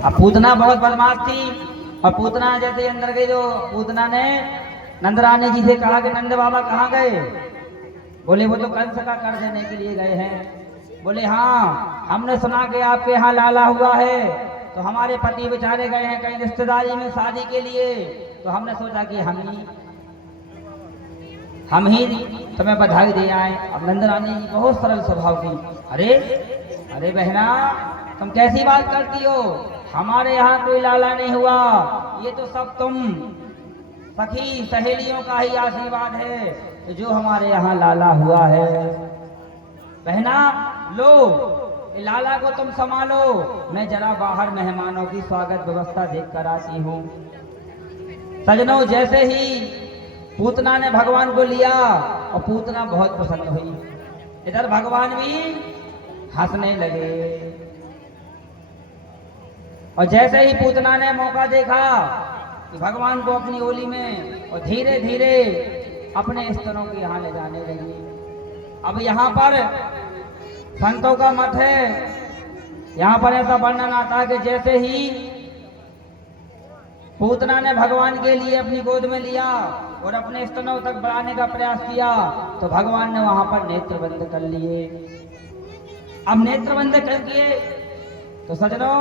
अब पूतना बहुत बदमाश थी और पूतना जैसे अंदर गई तो पूतना ने नंदरानी जी से कहा कि नंद बाबा कहाँ गए? बोले वो तो कंस का कर देने के लिए गए हैं। बोले हाँ, हमने सुना कि आपके यहाँ लाला हुआ है, तो हमारे पति बेचारे गए हैं कहीं रिश्तेदारी में शादी के लिए, तो हमने सोचा कि हम ही तुम्हें बधाई दे आए। अब नंदरानी बहुत सरल स्वभाव की, अरे अरे बहना तुम कैसी बात करती हो, हमारे यहाँ कोई लाला नहीं हुआ, ये तो सब तुम सखी सहेलियों का ही आशीर्वाद है तो जो हमारे यहाँ लाला हुआ है। बहना लो लाला को तुम संभालो, मैं जरा बाहर मेहमानों की स्वागत व्यवस्था देख कर आती हूँ। सजनों, जैसे ही पूतना ने भगवान को लिया और पूतना बहुत प्रसन्न हुई, इधर भगवान भी हंसने लगे। और जैसे ही पूतना ने मौका देखा कि भगवान को अपनी ओली में और धीरे धीरे अपने स्तनों के यहाँ ले जाने लगी। अब यहाँ पर संतों का मत है, यहाँ पर ऐसा वर्णन आता कि जैसे ही पूतना ने भगवान के लिए अपनी गोद में लिया और अपने स्तनों तक बढ़ाने का प्रयास किया तो भगवान ने वहां पर नेत्र बंद कर लिए। अब नेत्र बंद कर दिए तो सजनों,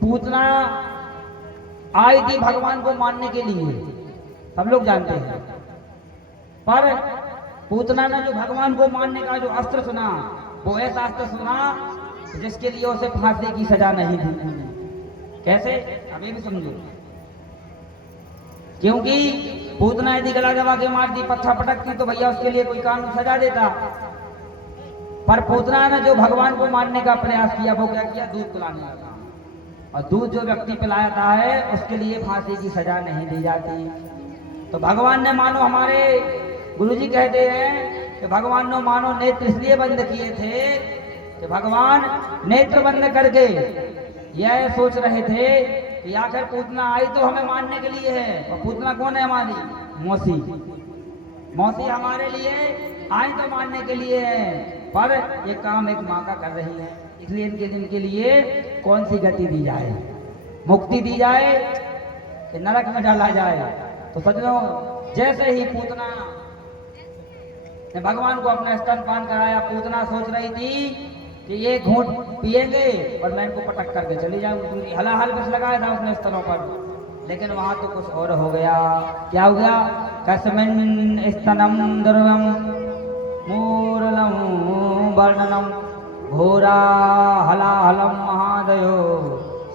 पूतना आई थी भगवान को मारने के लिए, सब लोग जानते हैं, पर पूतना ने जो भगवान को मारने का जो अस्त्र सुना वो ऐसा अस्त्र सुना जिसके लिए उसे फांसी की सजा नहीं दी। कैसे, अभी भी समझो। क्योंकि पूतना यदि गला दबा के मारती, पत्थर पटकती तो भैया उसके लिए कोई कानून सजा देता, पर पूतना ने जो भगवान को मारने का प्रयास किया वो क्या किया, दूध पिलाने लगा। और दूध जो व्यक्ति पिलाता है उसके लिए फांसी की सजा नहीं दी जाती। तो भगवान ने मानो, हमारे गुरुजी कहते हैं कि भगवान ने मानो नेत्र इसलिए बंद किए थे कि भगवान नेत्र बंद करके यह सोच रहे थे कि आखिर पूतना आई तो हमें मारने के लिए है, और पूतना कौन है, हमारी मौसी। मौसी हमारे लिए आई तो मारने के लिए है, पर ये काम एक माँ का कर रही है, इसलिए इनके लिए कौन सी गति दी जाए, मुक्ति दी जाए कि नरक में डाला जाए। तो सजनों, जैसे ही पूतना ने भगवान को अपना स्तनपान कराया, पूतना सोच रही थी कि ये घूंट पिएंगे और मैं इनको पटक करके चली जाऊंगी। हलाहल कुछ लगाया था उसने स्तनों पर, लेकिन वहां तो कुछ और हो गया। क्या हो गया, कस्मिन् स्तनम दुर्गम मूरलम वर्णनम घोरा हलाहलम महादयो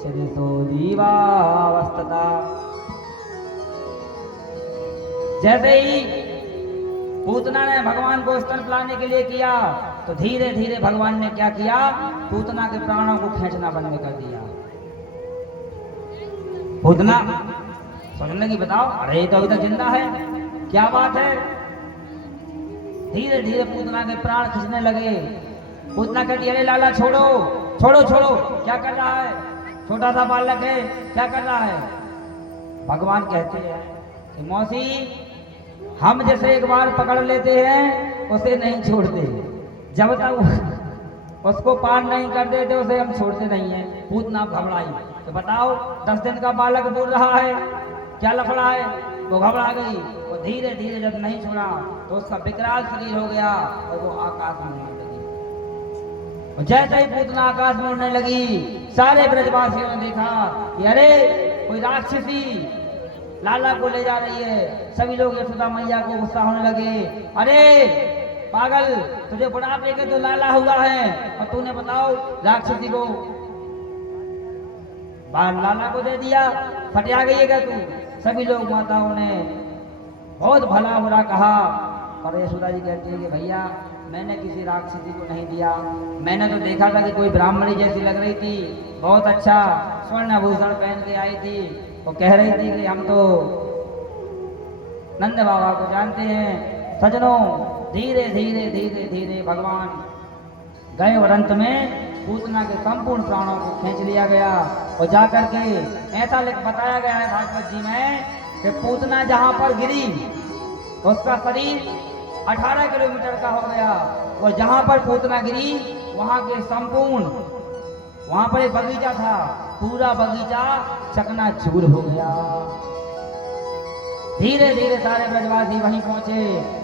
शिरितो दीवावस्थता। जैसे ही पूतना ने भगवान को स्तन पिलाने के लिए किया तो धीरे धीरे भगवान ने क्या किया, पूतना के प्राणों को खींचना बंद कर दिया। पूतना सोचने लगी, बताओ, अरे तो अभी तक जिंदा है, क्या बात है। धीरे धीरे पूतना के प्राण खींचने लगे। पूतना कहती, अरे लाला छोड़ो छोड़ो छोड़ो, क्या कर रहा है, छोटा सा बालक है, क्या कर रहा है। भगवान कहते हैं कि मौसी, हम जैसे एक बार पकड़ लेते हैं उसे नहीं छोड़ते, जब तक उसको पार नहीं कर देते उसे हम छोड़ते नहीं हैं। पूतना घबराई, तो बताओ 10 दिन का बालक बोल रहा है, क्या लफड़ा है, वो घबरा गई। वो धीरे धीरे जब नहीं छोड़ा तो उसका विकराल शरीर हो गया और वो आकाश में उड़ने लगी। और जैसे ही पूतना आकाश में उड़ने लगी, सारे ब्रजवासियों ने देखा कि अरे कोई राक्षसी लाला को ले जा रही है। सभी लोग यशोदा मैया को गुस्सा होने लगे, अरे पागल, तुझे बुढ़ापे के तो लाला हुआ है और तूने बताओ राक्षसी को लाला को दे दिया, फटिया गई है क्या तू। सभी लोग माताओं ने बहुत भला बुरा कहा, और यशोदा जी कहती है कि भैया मैंने किसी राक्षसी को नहीं दिया, मैंने तो देखा था कि कोई ब्राह्मणी जैसी लग रही थी, बहुत अच्छा स्वर्ण आभूषण पहन के आई थी, वो कह रही थी कि हम तो नंद बाबा को जानते हैं। सजनों, धीरे धीरे धीरे धीरे भगवान गए और अंत में पूतना के संपूर्ण प्राणों को खींच लिया गया। और जाकर के ऐसा बताया गया है भागवत जी में कि पूतना जहां पर गिरी तो उसका शरीर 18 किलोमीटर का हो गया, और जहां पर पूतना गिरी वहां के संपूर्ण, वहां पर एक बगीचा था, पूरा बगीचा चकनाचूर हो गया। धीरे धीरे सारे ब्रजवासी वहीं पहुंचे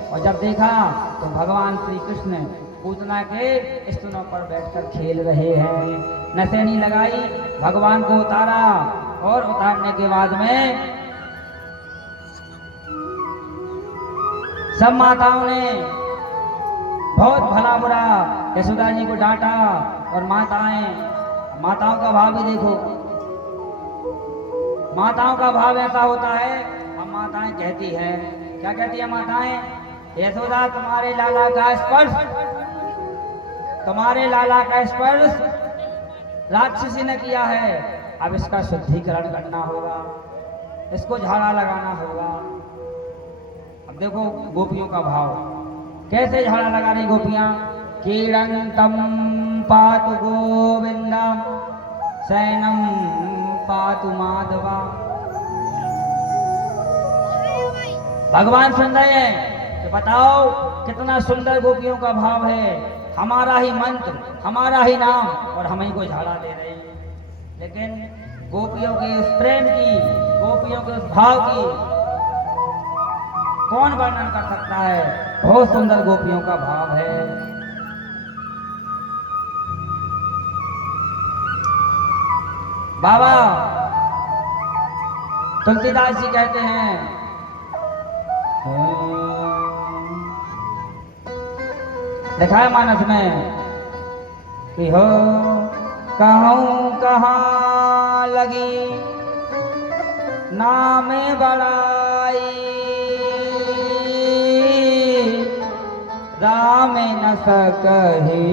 और जब देखा तो भगवान श्री कृष्ण पूतना के स्तनों पर बैठकर खेल रहे हैं। नसेनी लगाई, भगवान को उतारा और उतारने के बाद में सब माताओं ने बहुत भला बुरा यशोदा जी को डांटा। और माताओं का भाव भी देखो, माताओं का भाव ऐसा होता है। हम माताएं कहती है, क्या कहती है माताएं? यशोदा तुम्हारे लाला का स्पर्श राक्षसी ने किया है, अब इसका शुद्धिकरण करना होगा, इसको झाड़ा लगाना होगा। अब देखो गोपियों का भाव, कैसे झाड़ा लगा रही गोपियां। कीड़ंतम पातु गोविंदम सैनम पातु माधवा। भगवान सुन रहे हैं कि बताओ कितना सुंदर गोपियों का भाव है। हमारा ही मंत्र, हमारा ही नाम, और हम ही को झाड़ा दे रहे हैं। लेकिन गोपियों के उस प्रेम की, गोपियों के उस भाव की कौन वर्णन कर सकता है। बहुत सुंदर गोपियों का भाव है। बाबा तुलसीदास जी कहते हैं, लिखा है मानस में कि हो कहूं कहाँ लगी नाम बड़ाई, राम न सकहि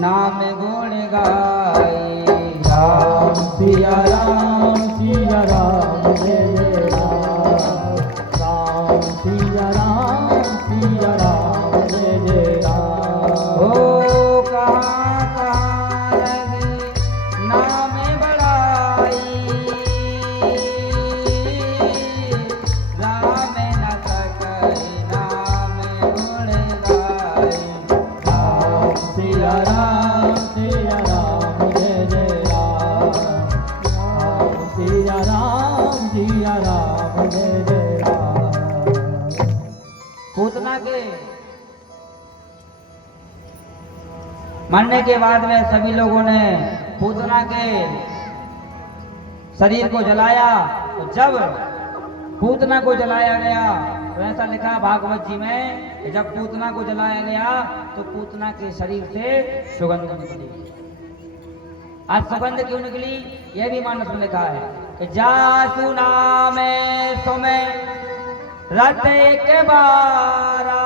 नाम गुण गाई। राम सिया राम सिया राम जय जय राम। राम सिया राम सिया राम जय जय राम। ओ कहाँ कहाँ लगी नाम बड़ाई, राम न सकहि नाम गुण गाई। राम सिया राम सिया राम जय जय राम। राम सिया राम जय जय राम। पूतना के मरने के बाद में सभी लोगों ने पूतना के शरीर को जलाया। तो जब पूतना को जलाया गया तो ऐसा लिखा भागवत जी में कि जब पूतना को जलाया गया तो पूतना के शरीर से सुगंध निकली। आज सुगंध क्यों निकली, यह भी मानस में लिखा है कि जासु नामे सुमे रत एक बारा,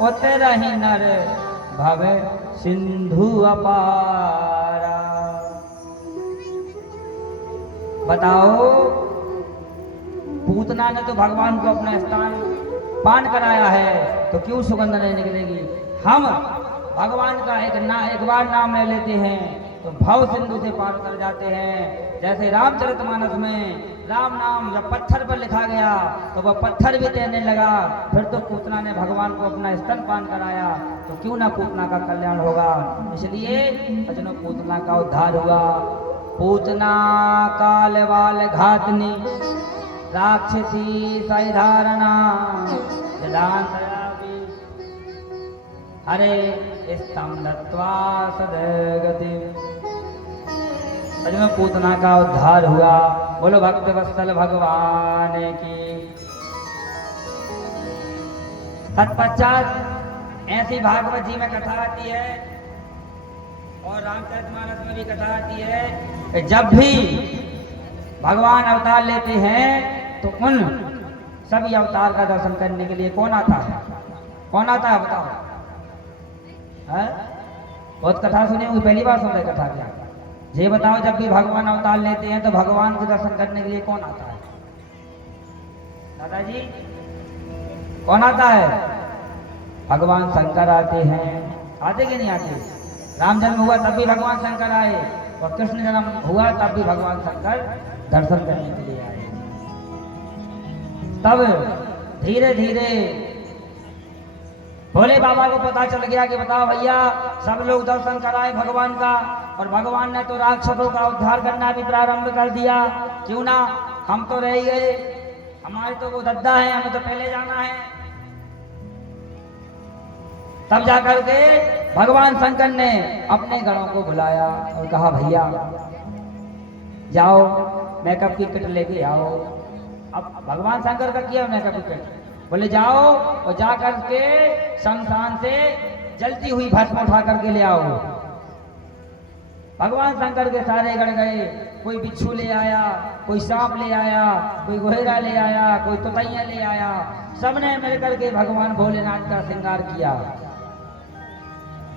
उतरहि नर भव सिंधु अपारा। बताओ पूतना ने तो भगवान को अपना स्थान पान कराया है, तो क्यों सुगंध नहीं निकलेगी। हम भगवान का एक बार नाम ले लेते हैं तो भव सिंधु से पार कर जाते हैं। जैसे रामचरितमानस में राम नाम जब पत्थर पर लिखा गया तो वह पत्थर भी तैरने लगा। फिर तो पूतना ने भगवान को अपना स्तन पान कराया, तो क्यों ना पूतना का कल्याण होगा। इसलिए भजनों पूतना का उद्धार हुआ। पूतना काल वाल घातनी राक्षसी सैधारणा हरे स्तम दत्वा सदगति। में पूतना का उद्धार हुआ। बोलो भक्त वत्सल भगवान की। तत्पश्चात ऐसी भागवत जी में कथा आती है और रामचरितमानस में भी कथा आती है कि जब भी भगवान अवतार लेते हैं तो उन सभी अवतार का दर्शन करने के लिए कौन आता है? कौन आता है बताओ? है? बहुत कथा सुनी होगी, पहली बार सुन रहे कथा क्या? ये बताओ जब भी भगवान अवतार लेते हैं तो भगवान के दर्शन करने के लिए कौन आता है? दादाजी कौन आता है? भगवान शंकर आते हैं। आते कि नहीं आते? राम जन्म हुआ तब भी भगवान शंकर आए और कृष्ण जन्म हुआ तब भी भगवान शंकर दर्शन करने के लिए आए। तब धीरे धीरे भोले बाबा को पता चल गया कि बताओ भैया, सब लोग दर्शन कराए भगवान का, और भगवान ने तो राक्षसों का उद्धार करना भी प्रारंभ कर दिया। क्यों ना, हम तो रह ही गए, हमारे तो वो दद्दा है, हमें तो पहले जाना है। तब जाकर के भगवान शंकर ने अपने गणों को बुलाया और कहा भैया जाओ मेकअप की किट लेके आओ। अब भगवान शंकर का किया मेकअप की किट, बोले जाओ और जा करके शमशान से जलती हुई भस्म उठा करके ले आओ। भगवान शंकर के सारे गण गए, कोई बिच्छू ले आया, कोई सांप ले आया, कोई गोहेरा ले आया, कोई तुतैया ले आया, सबने मिलकर के भगवान भोलेनाथ का श्रृंगार किया।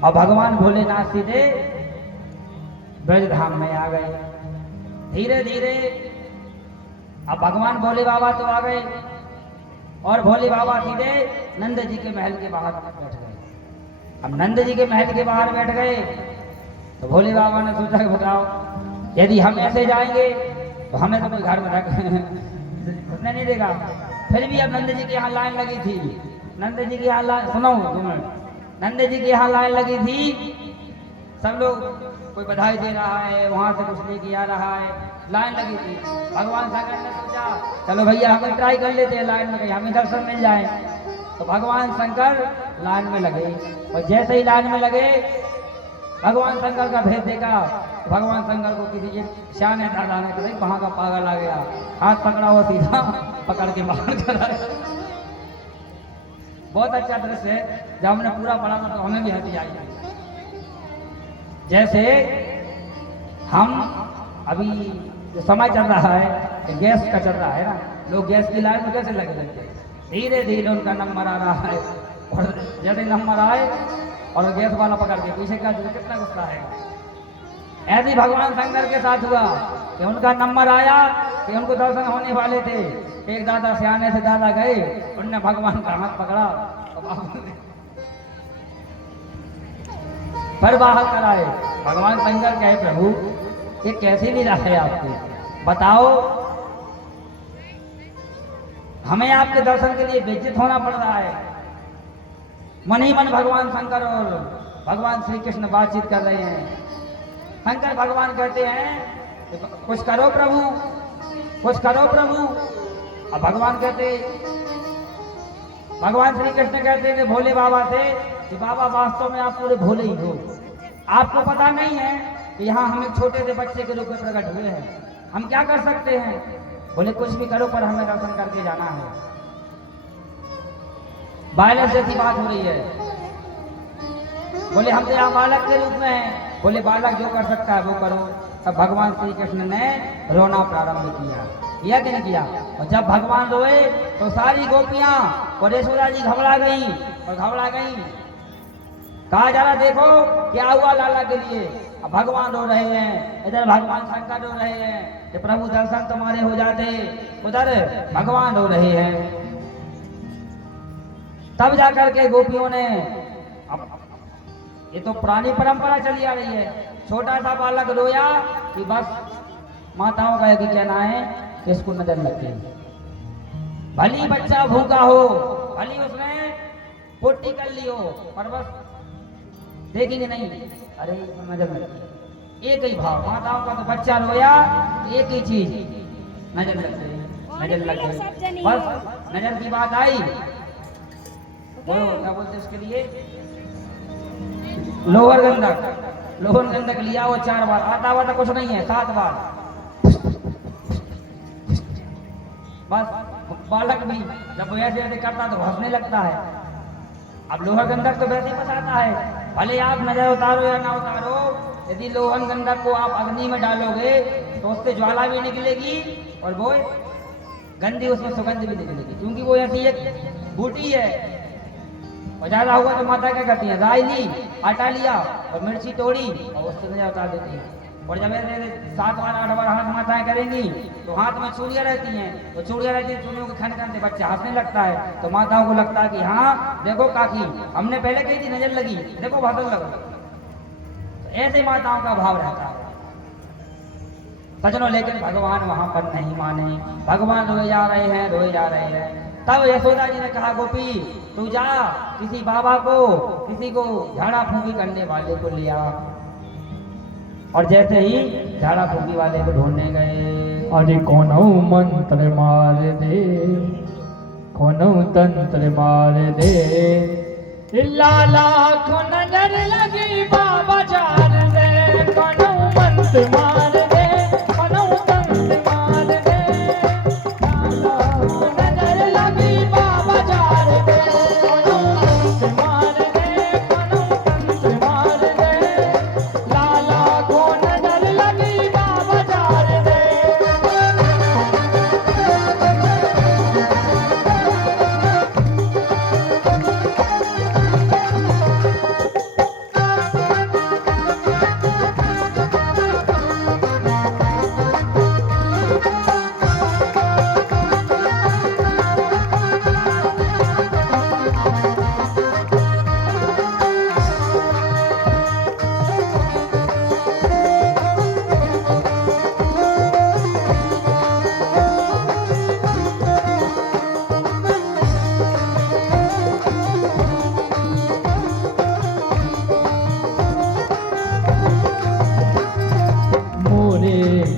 और भगवान भोलेनाथ सीधे ब्रजधाम में आ गए। धीरे धीरे अब भगवान भोले बाबा तो आ गए, और भोले बाबा सीधे नंद जी के महल के बाहर बैठ गए। अब नंद जी के महल के बाहर बैठ गए तो भोले बाबा ने सोचा कि बताओ, यदि हम ऐसे जाएंगे तो हमें तो कोई घर में घुसने नहीं देगा। फिर भी अब नंद जी के यहाँ लाइन लगी थी, नंद जी के यहाँ लाइन, सुनो नंद जी के यहाँ लाइन लगी थी, सब लोग कोई बधाई दे रहा है, वहां से कुछ लेके आ रहा है, लाइन लगी थी। भगवान शंकर ने सोचा चलो भैया हमें ट्राई कर लेते हैं लाइन में, कहीं हमें दर्शन मिल जाए। तो भगवान शंकर लाइन में लगे, और जैसे ही लाइन में लगे भगवान शंकर का भेद देखा। भगवान शंकर को किसी एक श्याने दादा ने कहा कहाँ का पागल आ गया, हाथ पकड़ा हुआ सीधा पकड़ के बाहर कराया। बहुत अच्छा दृश्य है, जब हमने पूरा पढ़ा था तो हमें भी हंसी आई। जैसे हम अभी जो समय चल रहा है गैस का चल रहा है ना, लोग गैस की लाइन में कैसे लगे रहते हैं, धीरे धीरे उनका नंबर आ रहा है, और जैसे नंबर आए और गैस वाला पकड़ के पीछे का कितना गुस्सा है। ऐसे ही भगवान शंकर के साथ हुआ कि उनका नंबर आया कि उनको दर्शन होने वाले थे। एक दादा सियाने से दादा गए, उनने भगवान का हाथ पकड़ा पर बाहर कराए। भगवान शंकर कहे प्रभु ये कैसी लीला है आपकी, बताओ हमें आपके दर्शन के लिए बेइज्जत होना पड़ रहा है। मन ही मन भगवान शंकर और भगवान श्री कृष्ण बातचीत कर रहे हैं। शंकर भगवान कहते हैं कुछ करो प्रभु, कुछ करो प्रभु। अब भगवान कहते, भगवान श्री कृष्ण कहते हैं कि भोले बाबा से कि बाबा वास्तव में आप पूरे भोले ही हो, आपको पता नहीं है कि यहाँ हम एक छोटे से बच्चे के रूप में प्रकट हुए हैं, हम क्या कर सकते हैं। बोले कुछ भी करो पर हमें दर्शन करके जाना है। बालक जैसी बात हो रही है। बोले हम तो यहाँ बालक के रूप में हैं। बोले बालक जो कर सकता है वो करो। तब भगवान श्री कृष्ण ने रोना प्रारंभ किया कि नहीं किया। और जब भगवान रोए तो सारी गोपियां और यशोदा जी घबरा गई और घबरा गई। कहा जा रहा देखो क्या हुआ लाला के लिए। अब भगवान रो रहे हैं, इधर भगवान शंकर रो रहे हैं कि प्रभु दर्शन तुम्हारे हो जाते, उधर भगवान रो रहे हैं। तब जाकर के गोपियों ने, ये तो पुरानी परंपरा चली आ रही है, छोटा सा बालक रोया कि बस माताओं का यही कहना है कि इसको नजर लग गई। भली बच्चा भूखा हो, भली उसने पोटी कर ली हो, पर बस देखेंगे नहीं, अरे इसको नजर लग गई। एक ही भाव, माताओं का तो बच्चा रोया, एक ही चीज नजर लग गई, नजर लग गई। बस नजर की बात आई, बोलो क्या बोलते इसके लिए, लोहर गंधक। लोहर गंधक लिया वो 4 बार, आता हुआ तो कुछ नहीं है, 7 बार। बस बालक भी जब ऐसे ऐसे करता तो हंसने लगता है। अब लोहर गंधक तो वैसे ही फंसाता है, भले आप नजर उतारो या ना उतारो, यदि लोहन गंधक को आप अग्नि में डालोगे तो उससे ज्वाला भी निकलेगी और वो गंदी उसमें सुगंध भी निकलेगी, क्योंकि वो ऐसी एक बूटी है। और ज्यादा हुआ तो माता क्या करती है, राई ली, आटा लिया और मिर्ची तोड़ी और उससे नजर उतार देती है। और जब ऐसे 7 बार 8 बार हाथ माताएं करेंगी तो हाथ में चूड़ियां रहती हैं, तो चूड़ियां रहती है, चूड़ियों के खन खन से बच्चा हंसने लगता है। तो माताओं को लगता है कि हाँ देखो काकी हमने पहले कही थी नजर लगी, देखो भाषण लगा। तो ऐसे माताओं का भाव रहता है सजनों। लेकिन भगवान वहां पर नहीं माने, भगवान रोए जा रहे हैं, रोए जा रहे हैं। तब यशोदा जी ने कहा गोपी तू जा किसी बाबा को किसी को झाड़ा फूंकी करने वाले को ले आ। और जैसे ही झाड़ा फूंकी वाले को ढूंढने गए, अरे कौन मंत्र मार दे, कौन तंत्र मार दे, लाला को नजर लगी बाबा जार दे, कौन मंत्र मार दे, कौन तंत्र मार दे, लाला को नजर लगी बाबा जार दे, कौन मंत्र मार दे, कौन तंत्र मार दे, लाला को नजर लगी बाबा जार दे।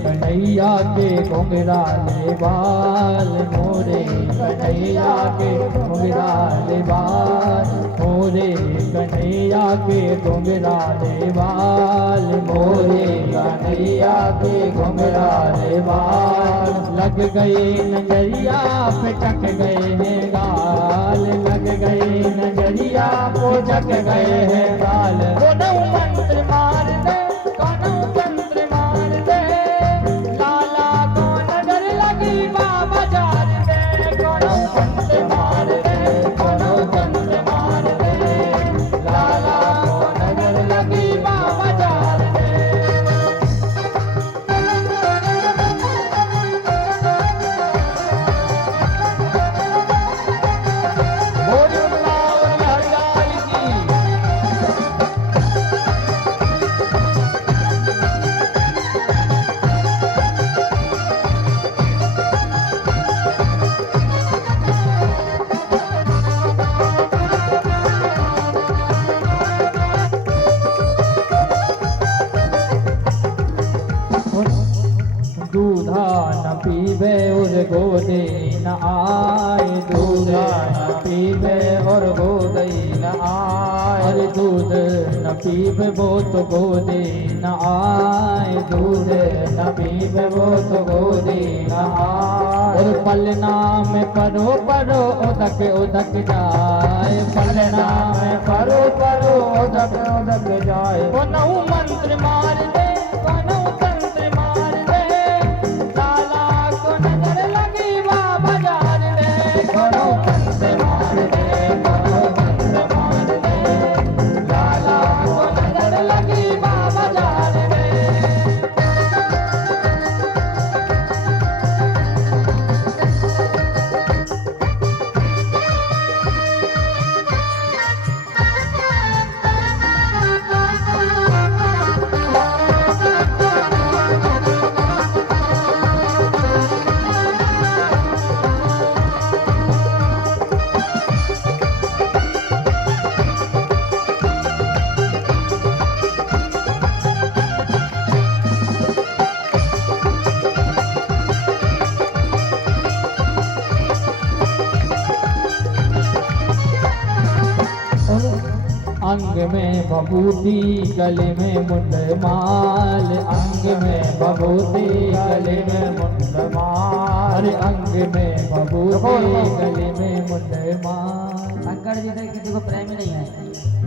कन्हैया के घुंघराले बाल, मोरे कन्हैया के घुंघराले बाल, मोरे कन्हैया के घुंघराले बाल, मोरे कन्हैया के घुंघराले बाल, लग गए नजरिया पे चक गए हैं गाल, लग गए नजरिया को चक गए हैं गाल, कौन मंत्र मार दे, कौन तंत्र मार दे, लाला को नजर लगी बाबा जार दे, कौन मंत्र मार दे, कौन तंत्र मार दे, लाला को नजर लगी बाबा जार दे। बोल और हरिलाल की। दूधा न पीबे और गोदे न आए, दूधा न पीबे और गोदे न आए, अरे दूध न पीबे वो तो गोदे न आए, दूध न पीबे वो तो गोदे न आए, और पलना में परो परो उदक उदक जाए, पलना में परो परो उदक उदक जाए, कौन मंत्र मार दे, कौन तंत्र मार दे, लाला को नजर लगी बाबा जार दे, कौन तंत्र मार दे, कौन तंत्र मार दे, लाला को नजर लगी बाबा जार दे। अंग में भभूति गले में मुंड माल, अंग में भभूति गले में मुंड माल, अंग में भभूति गले में मुंड माल। शंकर जी से किसी को प्रेम ही नहीं है।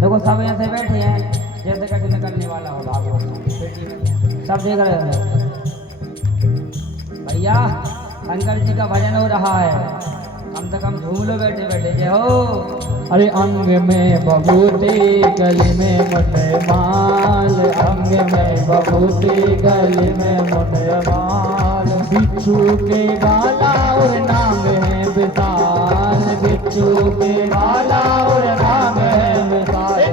देखो सब यहाँ से बैठे हैं जैसे कभी निकलने वाला हो भागो, सब देख रहे हो भैया। शंकर जी का भजन हो रहा है, कम से कम झूम लो बैठे बैठे जय हो। अरे अंग में भभूति गले में मुंड माल, अंग में भभूति गले में मुंड माल, बिच्छू के बाला और नाम है विशाल, बिच्छू के बाला और नाम है विशाल,